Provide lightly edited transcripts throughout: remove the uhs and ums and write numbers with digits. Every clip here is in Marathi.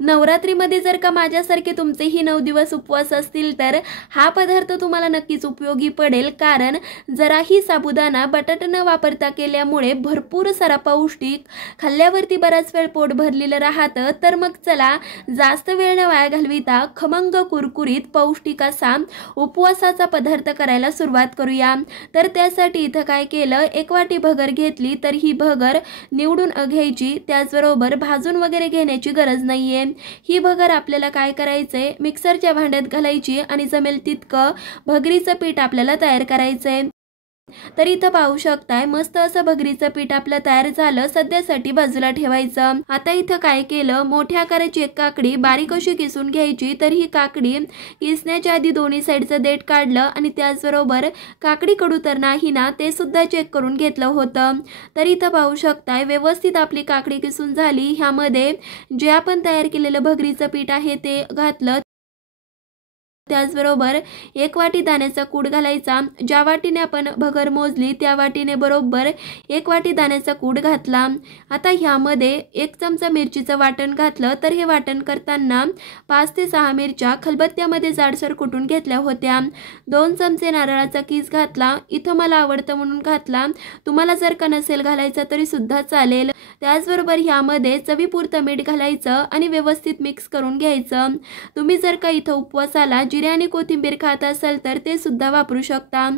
नवरात्रीमध्ये जर का माझ्यासारखे तुमचेही 9 दिवस उपवास असतील तर हा पदार्थ तुम्हाला नक्कीच उपयोगी पडेल, कारण जराही साबुदाणा बटाटा न वापरता केल्यामुळे भरपूर सारा पौष्टिक, खाल्ल्यावरती बराच वेळ पोट भरलेलं राहतं। तर मग चला जास्त वेळ न वाया घालविता खमंग कुरकुरीत पौष्टिक असा उपवासाचा पदार्थ करायला सुरुवात करूया। तर त्यासाठी इथं काय केलं, 1 वाटी भगर घेतली, तर ही भगर निवडून घ्यायची, त्याचबरोबर भाजून वगैरे घेण्याची गरज नाहीये। ही भगर आपल्याला काय करायचंय, मिक्सरच्या भांड्यात घालायची आणि जमेल तितकं भगरीचं पीठ आपल्याला तयार करायचंय। तर इथं पाहू शकताय मस्त असं भगरीचं पीठ आपलं तयार झालं, सध्यासाठी बाजूला ठेवायचं। आता इथं काय केलं, मोठ्या आकाराची एक काकडी बारीक अशी किसून घ्यायची, तर ही काकडी किसण्याच्या आधी दोन्ही साईडचं देठ काढलं आणि त्याचबरोबर काकडी कडू तर नाही ना ते सुद्धा चेक करून घेतलं होतं। तर इथं पाहू शकताय व्यवस्थित आपली काकडी किसून झाली। ह्यामध्ये जे आपण तयार केलेलं भगरीचं पीठ आहे ते घातलं, त्याचबरोबर 1 वाटी दाण्याचा कूट घालायचा। ज्या वाटीने आपण भगर मोजली त्या वाटीने बरोबर 1 वाटी दाण्याचा कूट घातला। आता ह्यामध्ये 1 चमचा मिरचीचं वाटण घातलं, तर हे वाटण करताना 5 ते 6 मिरच्या खलबत्त्यामध्ये जाडसर कुटून घेतल्या होत्या। 2 चमचे नारळाचा कीस घातला, इथं मला आवडतं म्हणून घातला, तुम्हाला जर का नसेल घालायचा तरी सुद्धा चालेल। त्याचबरोबर ह्यामध्ये चवीपुरतं मीठ घालायचं आणि व्यवस्थित मिक्स करून घ्यायचं। तुम्ही जर का इथं उपवासाला जिरे आणि कोथिंबीर खात असाल तर ते सुद्धा वापरू शकता।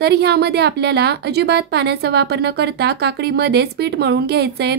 तर ह्यामध्ये आपल्याला अजिबात पाण्याचा वापर न करता काकडीमध्येच पीठ मळून घ्यायचंय।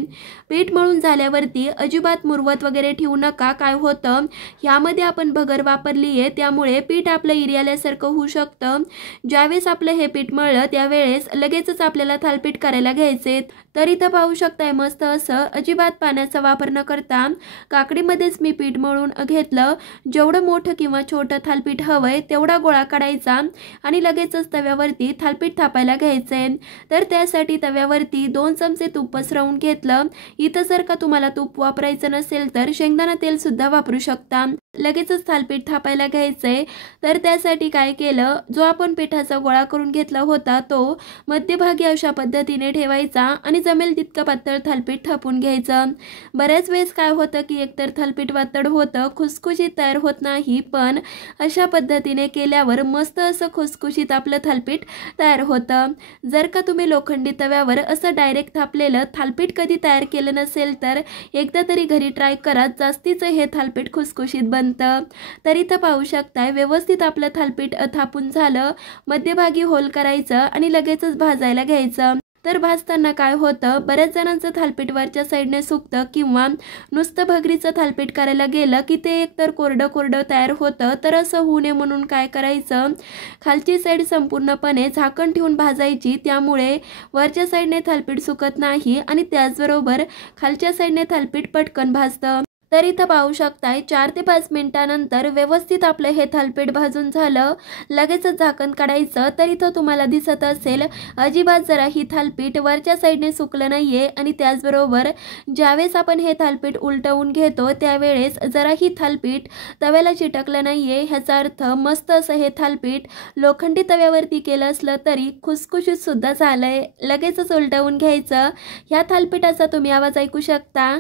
पीठ मळून झाल्यावरती अजिबात मुरवत वगैरे ठेवू नका। काय होतं, ह्यामध्ये आपण भगर वापरली आहे त्यामुळे पीठ आपलं इरियाल्यासारखं होऊ शकतं। ज्यावेळेस आपलं हे पीठ मळलं त्यावेळेस लगेचच आपल्याला थालपीठ करायला घ्यायचे। तर इथं पाहू शकताय मस्त असं अजिबात पाण्याचा वापर न करता काकडीमध्येच मी पीठ मळून घेतलं। जेवढं मोठं किंवा छोटं थालपीठ हवंय तेवढा गोळा काढायचा आणि लगेचच तव्यावरती थालपीठ थापायला घ्यायचंय। तर त्यासाठी तव्यावरती 2 चमचे तूप पसरवून घेतलं। इथं जर का तुम्हाला तूप वापरायचं नसेल तर शेंगदाणा तेल सुद्धा वापरू शकता। लगेचच थालपीठ थापायला घ्यायचंय। तर त्यासाठी काय केलं, जो आपण पिठाचा गोळा करून घेतला होता तो मध्यभागी अशा पद्धतीने ठेवायचा आणि जमेल तितकं पातळ थालपीठ थापून घ्यायचं। बऱ्याच वेळेस काय होतं की एकतर थालपीठ पातळ होतं, खुसखुशीत तयार होत नाही, पण अशा पद्धतीने केल्यावर मस्त असं खुसखुशीत आपलं थालपीठ तयार होतं। जर का तुम्ही लोखंडी तव्यावर असं डायरेक्ट थापलेलं थालपीठ कधी तयार केलं नसेल तर एकदा तरी घरी ट्राय करा, जास्तीचं हे थालपीठ खुसखुशीत बनतं। तर इथं पाहू शकताय व्यवस्थित आपलं थालपीठ थापून झालं, मध्यभागी होल करायचं आणि लगेचच भाजायला घ्यायचं। तर भाजताना काय होतं, बऱ्याच जणांचं थालपीठ वरच्या साईडने सुकतं किंवा नुसतं भगरीचं थालपीठ करायला गेलं की ते एकतर कोरडं कोरडं तयार होतं। तर असं होऊ नये म्हणून काय करायचं, खालची साईड संपूर्णपणे झाकण ठेवून भाजायची, त्यामुळे वरच्या साईडने थालपीठ सुकत नाही आणि त्याचबरोबर खालच्या साईडने थालपीठ पटकन भाजतं। तर इथं पाहू शकताय 4 ते 5 मिनिटांनंतर व्यवस्थित आपलं हे थालपीठ भाजून झालं, लगेचच झाकण काढायचं। तर इथं तुम्हाला दिसत असेल अजिबात जराही थालपीठ वरच्या साईडने सुकलं नाहीये आणि त्याचबरोबर ज्यावेळेस आपण हे थालपीठ उलटवून घेतो त्यावेळेस जराही थालपीठ तव्याला चिटकलं नाहीये। ह्याचा अर्थ मस्त असं हे थालपीठ लोखंडी तव्यावरती केलं असलं तरी खुसखुशीत सुद्धा झालंय। लगेचच उलटवून घ्यायचं। ह्या थालपीठाचा तुम्ही आवाज ऐकू शकता।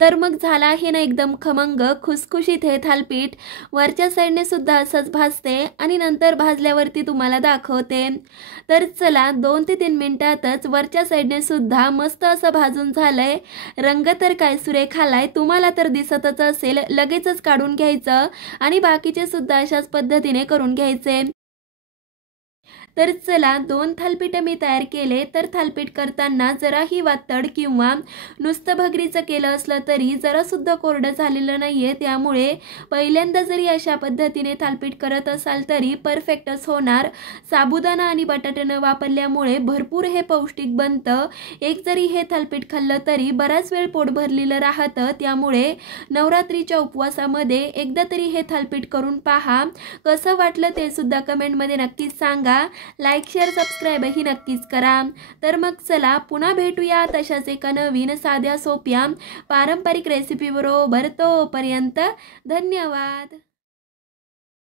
तर मग झाला आहे ना एकदम खमंग खुसखुशीत हे थालपीठ। वरच्या साईडने सुद्धा असंच भाजते आणि नंतर भाजल्यावरती तुम्हाला दाखवते। तर चला 2 ते 3 मिनिटातच वरच्या साईडने सुद्धा मस्त असं भाजून झालंय। रंग तर काय सुरेख आलाय, तुम्हाला तर दिसतच असेल। लगेचच काढून घ्यायचं आणि बाकीचे सुद्धा अशाच पद्धतीने करून घ्यायचे। तर चला 2 थालपीठ मी तयार केले। तर थालपीठ करताना जराही वातड किंवा नुसतं भगरीचं केलं असलं तरी जरा सुद्धा कोरडं झालेलं नाहीये, त्यामुळे पहिल्यांदा जरी अशा पद्धतीने थालपीठ करत असाल तरी परफेक्टच होणार। साबुदाणा आणि बटाटे न वापरल्यामुळे भरपूर हे पौष्टिक बनतं। एक जरी हे थालपीठ खाल्लं तरी बराच वेळ पोट भरलेलं राहतं, त्यामुळे नवरात्रीच्या उपवासामध्ये एकदा तरी हे थालपीठ करून पहा। कसं वाटलं ते सुद्धा कमेंटमध्ये नक्कीच सांगा। लाईक शेअर सबस्क्राइब ही नक्कीच करा। तर मग चला पुन्हा भेटूया तशाच एका नवीन साध्या सोप्या पारंपरिक रेसिपी बरोबर। तोपर्यंत धन्यवाद।